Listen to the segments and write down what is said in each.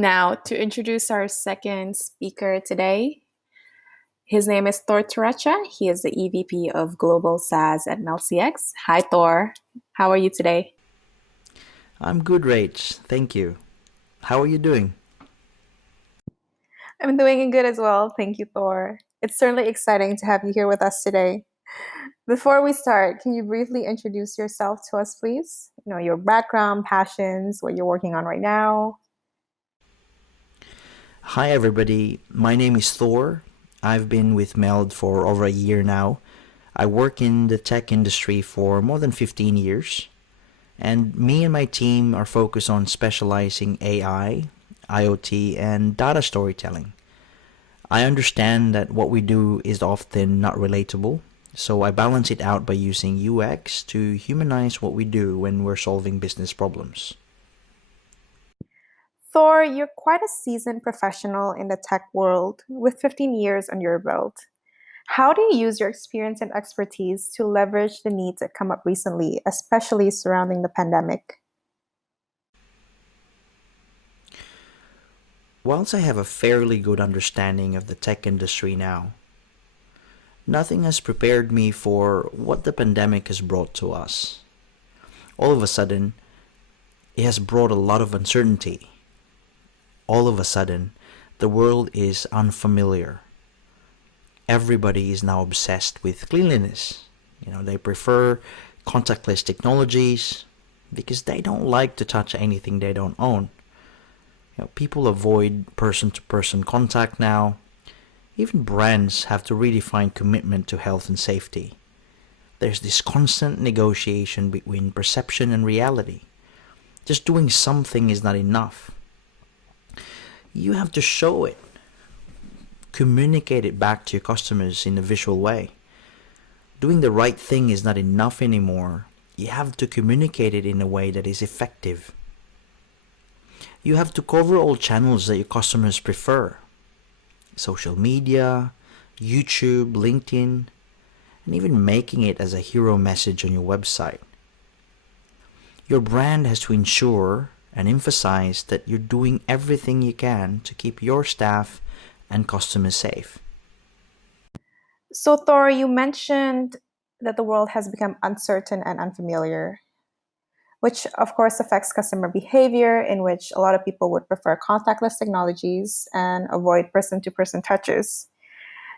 Now, to introduce our second speaker today, his name is Thor Turrecha. He is the EVP of Global SaaS at meldCX. Hi, Thor. How are you today? I'm good, Rach. Thank you. How are you doing? I'm doing good as well. Thank you, Thor. It's certainly exciting to have you here with us today. Before we start, can you briefly introduce yourself to us, please? Your background, passions, what you're working on right now. Hi, everybody. My name is Thor. I've been with Meld for over a year now. I work in the tech industry for more than 15 years. And me and my team are focused on specializing AI, IoT, and data storytelling. I understand that what we do is often not relatable, so I balance it out by using UX to humanize what we do when we're solving business problems. Thor, you're quite a seasoned professional in the tech world with 15 years under your belt. How do you use your experience and expertise to leverage the needs that come up recently, especially surrounding the pandemic? Whilst I have a fairly good understanding of the tech industry now, nothing has prepared me for what the pandemic has brought to us. All of a sudden, it has brought a lot of uncertainty. All of a sudden, the world is unfamiliar. Everybody is now obsessed with cleanliness. They prefer contactless technologies because they don't like to touch anything they don't own. People avoid person-to-person contact now. Even brands have to redefine commitment to health and safety. There's this constant negotiation between perception and reality. Just doing something is not enough. You have to show it, communicate it back to your customers in a visual way. Doing the right thing is not enough anymore. You have to communicate it in a way that is effective. You have to cover all channels that your customers prefer: social media, YouTube, LinkedIn, and even making it as a hero message on your website. Your brand has to ensure and emphasize that you're doing everything you can to keep your staff and customers safe. So, Thor, you mentioned that the world has become uncertain and unfamiliar, which of course affects customer behavior, in which a lot of people would prefer contactless technologies and avoid person to person touches.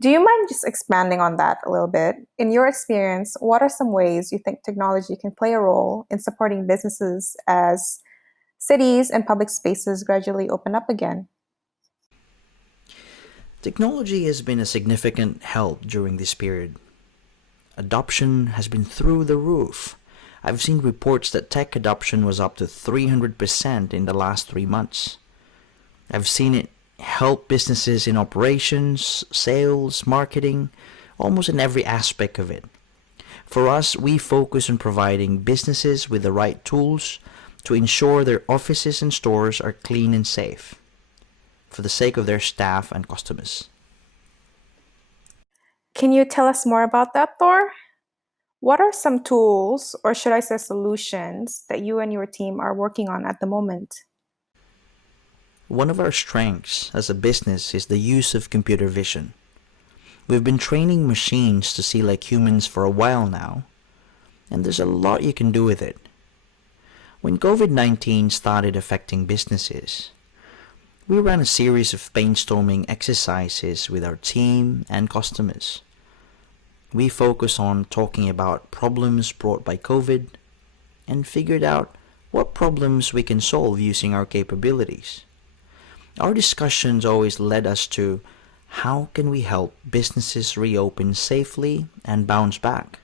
Do you mind just expanding on that a little bit? In your experience, what are some ways you think technology can play a role in supporting businesses as cities and public spaces gradually open up again? Technology has been a significant help during this period. Adoption has been through the roof. I've seen reports that tech adoption was up to 300% in the last 3 months. I've seen it help businesses in operations, sales, marketing, almost in every aspect of it. For us, we focus on providing businesses with the right tools to ensure their offices and stores are clean and safe for the sake of their staff and customers. Can you tell us more about that, Thor? What are some tools, or should I say solutions, that you and your team are working on at the moment? One of our strengths as a business is the use of computer vision. We've been training machines to see like humans for a while now, and there's a lot you can do with it. When COVID-19 started affecting businesses, we ran a series of brainstorming exercises with our team and customers. We focused on talking about problems brought by COVID and figured out what problems we can solve using our capabilities. Our discussions always led us to how can we help businesses reopen safely and bounce back.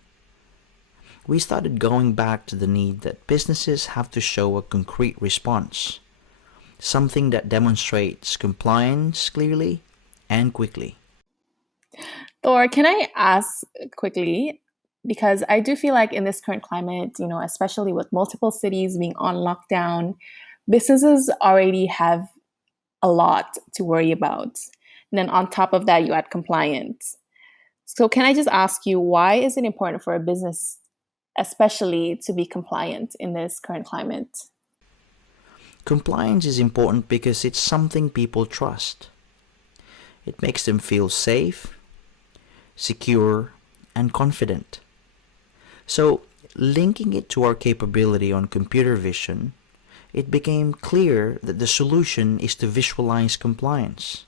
We started going back to the need that businesses have to show a concrete response, something that demonstrates compliance clearly and quickly. Thor, can I ask quickly? Because I do feel like in this current climate, especially with multiple cities being on lockdown, businesses already have a lot to worry about. And then on top of that, you add compliance. So, can I just ask you, why is it important for a business, especially, to be compliant in this current climate? Compliance is important because it's something people trust. It makes them feel safe, secure, and confident. So, linking it to our capability on computer vision, it became clear that the solution is to visualize compliance.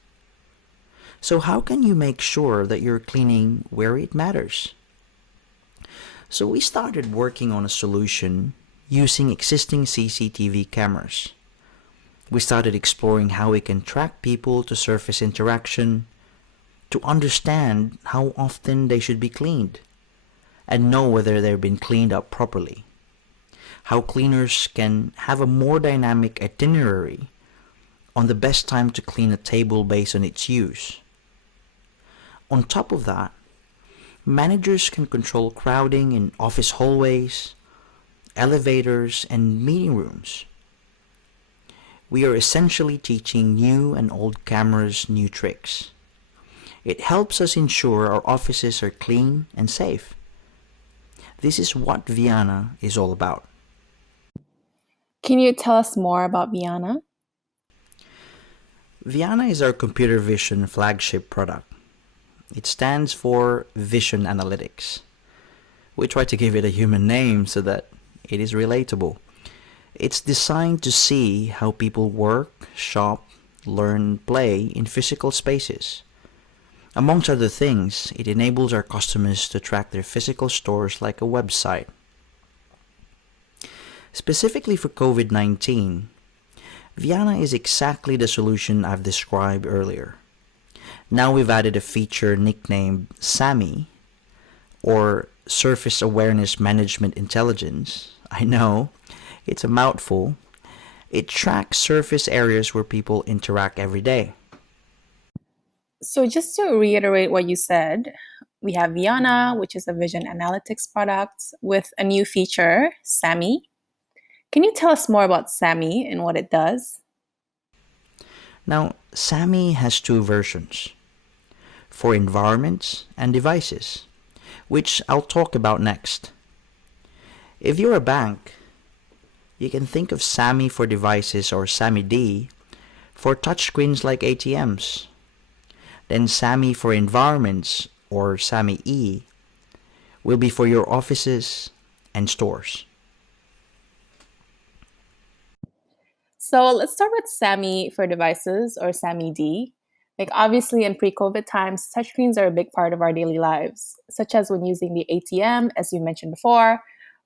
So, how can you make sure that you're cleaning where it matters? So, we started working on a solution using existing CCTV cameras. We started exploring how we can track people to surface interaction, to understand how often they should be cleaned, and know whether they've been cleaned up properly. How cleaners can have a more dynamic itinerary on the best time to clean a table based on its use. On top of that, managers can control crowding in office hallways, elevators, and meeting rooms. We are essentially teaching new and old cameras new tricks. It helps us ensure our offices are clean and safe. This is what Viana is all about. Can you tell us more about Viana? Viana is our computer vision flagship product. It stands for Vision Analytics. We try to give it a human name so that it is relatable. It's designed to see how people work, shop, learn, play in physical spaces. Amongst other things, it enables our customers to track their physical stores like a website. Specifically for COVID-19, Viana is exactly the solution I've described earlier. Now we've added a feature nicknamed SamiE, or Surface Awareness Management Intelligence. I know, it's a mouthful. It tracks surface areas where people interact every day. So, just to reiterate what you said, we have Viana, which is a vision analytics product, with a new feature, Sami. Can you tell us more about Sami and what it does? Now, SamiE has two versions, for environments and devices, which I'll talk about next. If you're a bank, you can think of SamiE for devices or SamiD for touchscreens like ATMs. Then SamiE for environments or SamiE will be for your offices and stores. So, let's start with Sami for devices or SamiD. Like, obviously, in pre COVID times, touchscreens are a big part of our daily lives, such as when using the ATM, as you mentioned before,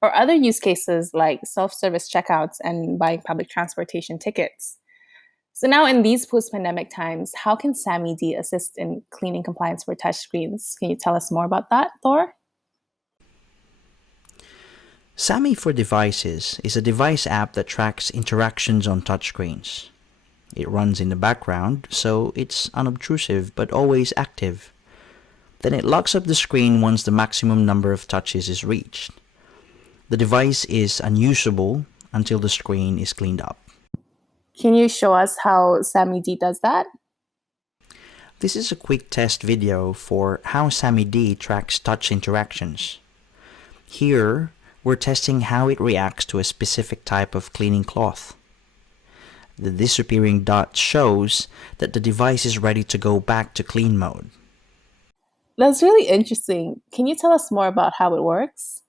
or other use cases like self service checkouts and buying public transportation tickets. So, now in these post pandemic times, how can SamiD assist in cleaning compliance for touchscreens? Can you tell us more about that, Thor? SamiE for devices is a device app that tracks interactions on touchscreens. It runs in the background, so it's unobtrusive but always active. Then it locks up the screen once the maximum number of touches is reached. The device is unusable until the screen is cleaned up. Can you show us how SamiD does that? This is a quick test video for how SamiD tracks touch interactions. Here, we're testing how it reacts to a specific type of cleaning cloth. The disappearing dot shows that the device is ready to go back to clean mode. That's really interesting. Can you tell us more about how it works?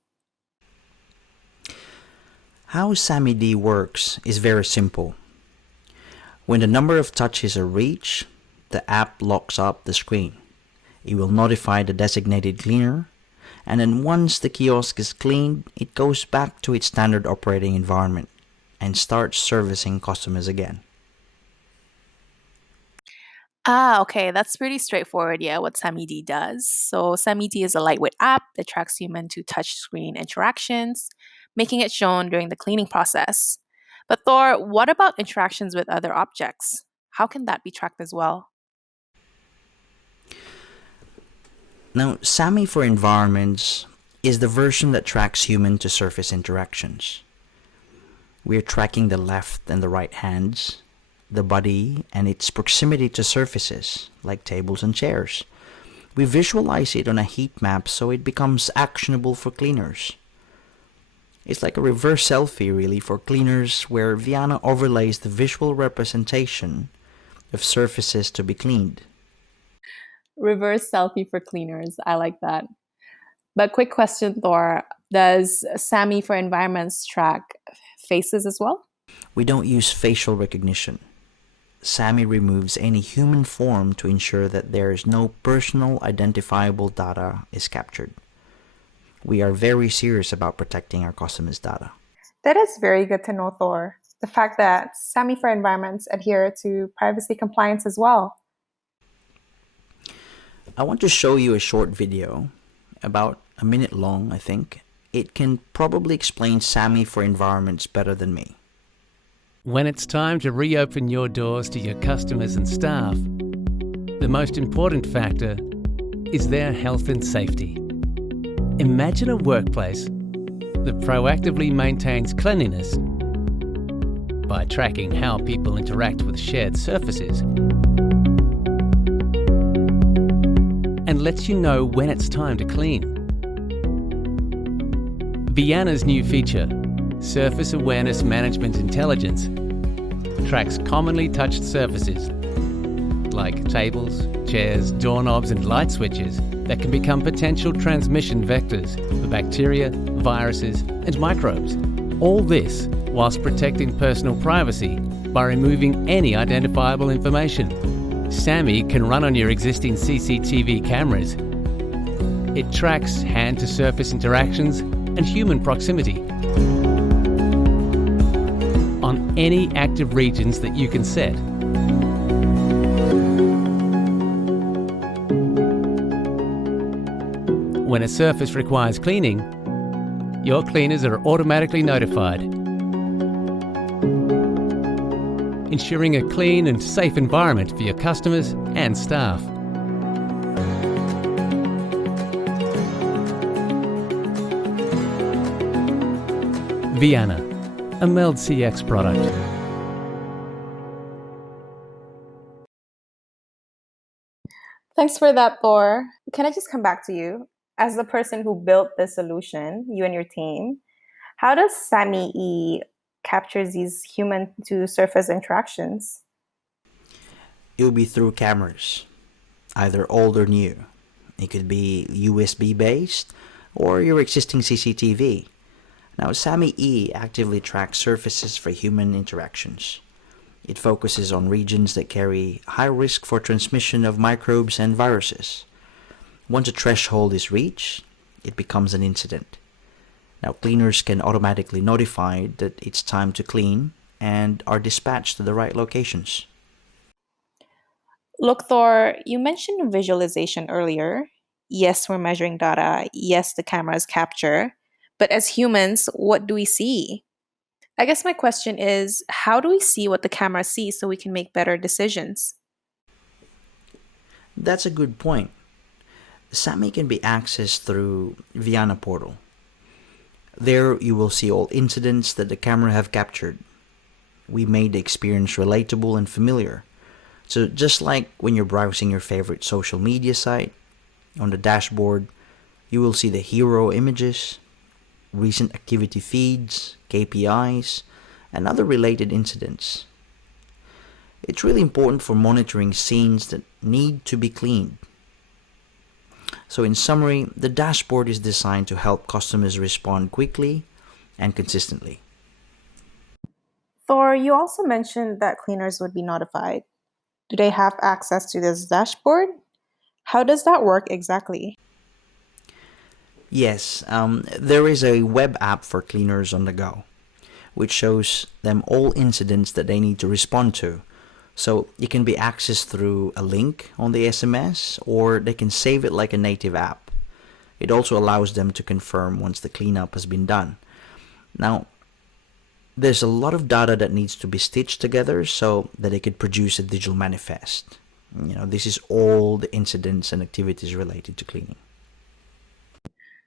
How SamiD works is very simple. When the number of touches are reached, the app locks up the screen. It will notify the designated cleaner, and then once the kiosk is cleaned, it goes back to its standard operating environment and starts servicing customers again. Okay, that's pretty straightforward, yeah, what SamiD does. So SamiD is a lightweight app that tracks human to touchscreen interactions, making it shown during the cleaning process. But Thor, what about interactions with other objects? How can that be tracked as well? Now, SamiE for environments is the version that tracks human to surface interactions. We're tracking the left and the right hands, the body, and its proximity to surfaces, like tables and chairs. We visualize it on a heat map so it becomes actionable for cleaners. It's like a reverse selfie, really, for cleaners, where Viana overlays the visual representation of surfaces to be cleaned. Reverse selfie for cleaners. I like that. But quick question, Thor. Does SAMI for environments track faces as well? We don't use facial recognition. SAMI removes any human form to ensure that there is no personal identifiable data is captured. We are very serious about protecting our customers' data. That is very good to know, Thor. The fact that SAMI for environments adhere to privacy compliance as well. I want to show you a short video, about a minute long, I think. It can probably explain SAMI for environments better than me. When it's time to reopen your doors to your customers and staff, the most important factor is their health and safety. Imagine a workplace that proactively maintains cleanliness by tracking how people interact with shared surfaces and lets you know when it's time to clean. Viana's new feature, Surface Awareness Management Intelligence, tracks commonly touched surfaces like tables, chairs, doorknobs and light switches that can become potential transmission vectors for bacteria, viruses and microbes. All this whilst protecting personal privacy by removing any identifiable information. SAMI can run on your existing CCTV cameras. It tracks hand-to-surface interactions and human proximity on any active regions that you can set. When a surface requires cleaning, your cleaners are automatically notified, ensuring a clean and safe environment for your customers and staff. Viana, a meldCX product. Thanks for that, Thor. Can I just come back to you? As the person who built this solution, you and your team, how does SamiE captures these human to surface interactions? It will be through cameras, either old or new. It could be USB based or your existing CCTV. Now, SamiE actively tracks surfaces for human interactions. It focuses on regions that carry high risk for transmission of microbes and viruses. Once a threshold is reached, it becomes an incident. Now, cleaners can automatically notify that it's time to clean and are dispatched to the right locations. Look, Thor, you mentioned visualization earlier. Yes, we're measuring data. Yes, the cameras capture. But as humans, what do we see? I guess my question is, how do we see what the camera sees so we can make better decisions? That's a good point. SAMI can be accessed through Viana Portal. There you will see all incidents that the camera have captured. We made the experience relatable and familiar. So just like when you're browsing your favorite social media site, on the dashboard, you will see the hero images, recent activity feeds, KPIs, and other related incidents. It's really important for monitoring scenes that need to be cleaned. So in summary, the dashboard is designed to help customers respond quickly and consistently. Thor, you also mentioned that cleaners would be notified. Do they have access to this dashboard? How does that work exactly? Yes, there is a web app for cleaners on the go, which shows them all incidents that they need to respond to. So it can be accessed through a link on the SMS, or they can save it like a native app. It also allows them to confirm once the cleanup has been done. Now, there's a lot of data that needs to be stitched together so that it could produce a digital manifest. This is all the incidents and activities related to cleaning.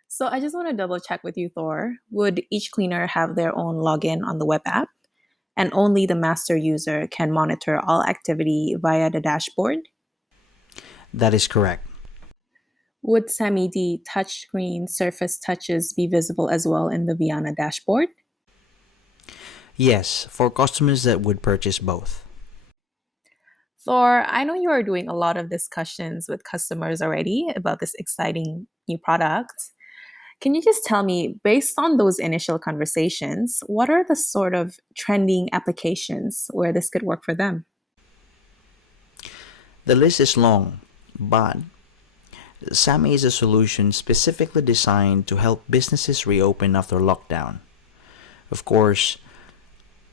So I just want to double check with you, Thor. Would each cleaner have their own login on the web app? And only the master user can monitor all activity via the dashboard? That is correct. Would SamiD touchscreen surface touches be visible as well in the Viana dashboard? Yes, for customers that would purchase both. Thor, I know you are doing a lot of discussions with customers already about this exciting new product. Can you just tell me, based on those initial conversations, what are the sort of trending applications where this could work for them? The list is long, but Sami is a solution specifically designed to help businesses reopen after lockdown. Of course,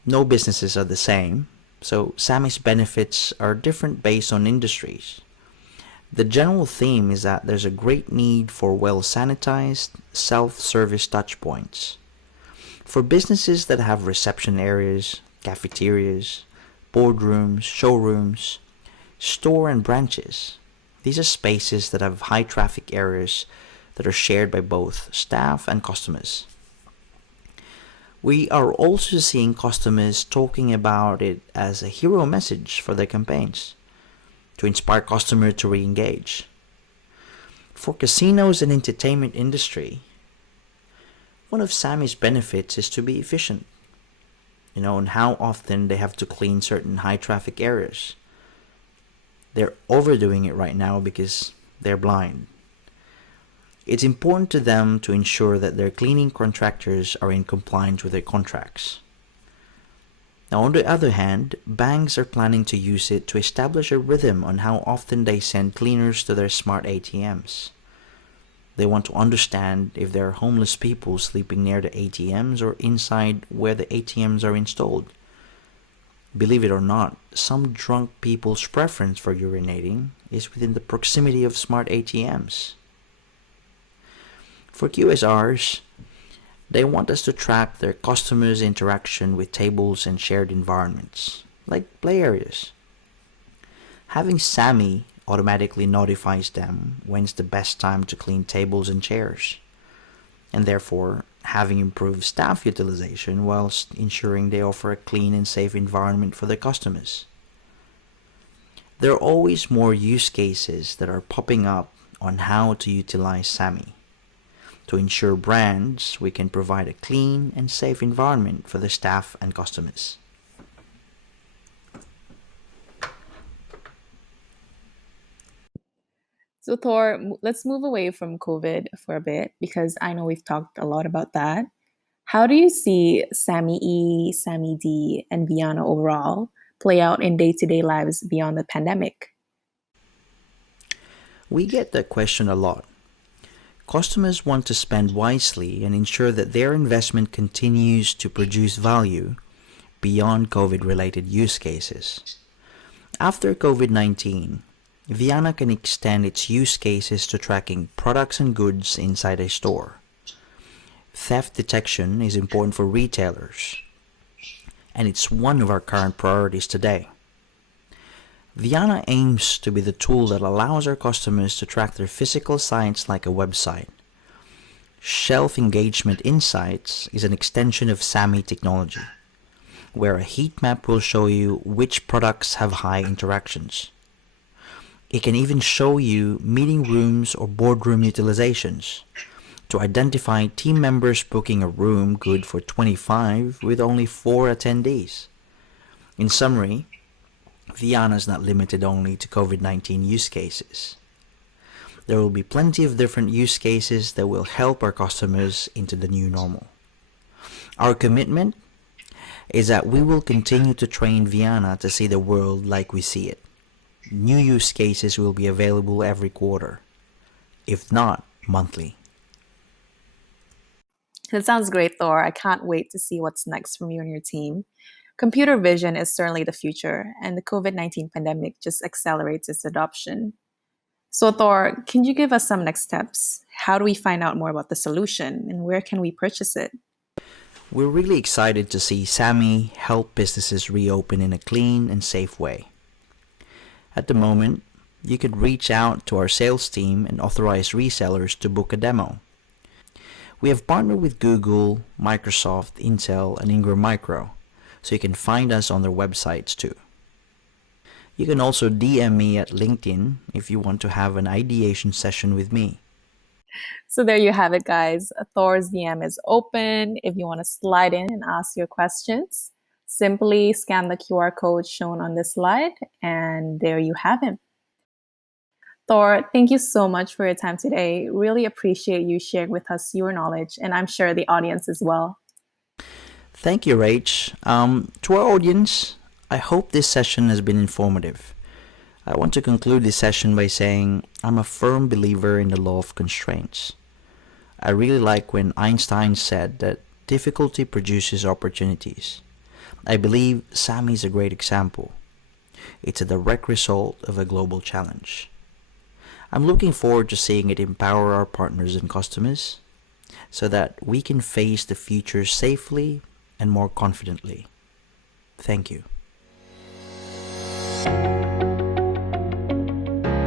no businesses are the same, so Sami's benefits are different based on industries. The general theme is that there's a great need for well sanitized, self service touchpoints. For businesses that have reception areas, cafeterias, boardrooms, showrooms, store and branches, these are spaces that have high traffic areas that are shared by both staff and customers. We are also seeing customers talking about it as a hero message for their campaigns to inspire customers to re-engage. For casinos and entertainment industry, one of Sami's benefits is to be efficient, and how often they have to clean certain high traffic areas. They're overdoing it right now because they're blind. It's important to them to ensure that their cleaning contractors are in compliance with their contracts. Now, on the other hand, banks are planning to use it to establish a rhythm on how often they send cleaners to their smart ATMs. They want to understand if there are homeless people sleeping near the ATMs or inside where the ATMs are installed. Believe it or not, some drunk people's preference for urinating is within the proximity of smart ATMs. For QSRs, they want us to track their customers' interaction with tables and shared environments, like play areas. Having Sami automatically notifies them when's the best time to clean tables and chairs, and therefore having improved staff utilization whilst ensuring they offer a clean and safe environment for their customers. There are always more use cases that are popping up on how to utilize Sami. To ensure brands, we can provide a clean and safe environment for the staff and customers. So, Thor, let's move away from COVID for a bit because I know we've talked a lot about that. How do you see SamiE, SamiD, and Viana overall play out in day to day lives beyond the pandemic? We get that question a lot. Customers want to spend wisely and ensure that their investment continues to produce value beyond COVID related use cases. After COVID 19, Viana can extend its use cases to tracking products and goods inside a store. Theft detection is important for retailers, and it's one of our current priorities today. Viana aims to be the tool that allows our customers to track their physical sites like a website. Shelf Engagement Insights is an extension of Sami technology, where a heat map will show you which products have high interactions. It can even show you meeting rooms or boardroom utilizations to identify team members booking a room good for 25 with only 4 attendees. In summary, Viana is not limited only to COVID 19 use cases. There will be plenty of different use cases that will help our customers into the new normal. Our commitment is that we will continue to train Viana to see the world like we see it. New use cases will be available every quarter, if not monthly. That sounds great, Thor. I can't wait to see what's next from you and your team. Computer vision is certainly the future, and the COVID 19 pandemic just accelerates its adoption. So, Thor, can you give us some next steps? How do we find out more about the solution, and where can we purchase it? We're really excited to see Sami help businesses reopen in a clean and safe way. At the moment, you could reach out to our sales team and authorize resellers to book a demo. We have partnered with Google, Microsoft, Intel, and Ingram Micro, so you can find us on their websites too. You can also DM me at LinkedIn if you want to have an ideation session with me. So there you have it, guys. Thor's DM is open if you want to slide in and ask your questions. Simply scan the QR code shown on this slide, and there you have it. Thor, thank you so much for your time today. Really appreciate you sharing with us your knowledge, and I'm sure the audience as well. Thank you, Rach. To our audience, I hope this session has been informative. I want to conclude this session by saying I'm a firm believer in the law of constraints. I really like when Einstein said that difficulty produces opportunities. I believe SamiE is a great example. It's a direct result of a global challenge. I'm looking forward to seeing it empower our partners and customers so that we can face the future safely and more confidently. Thank you.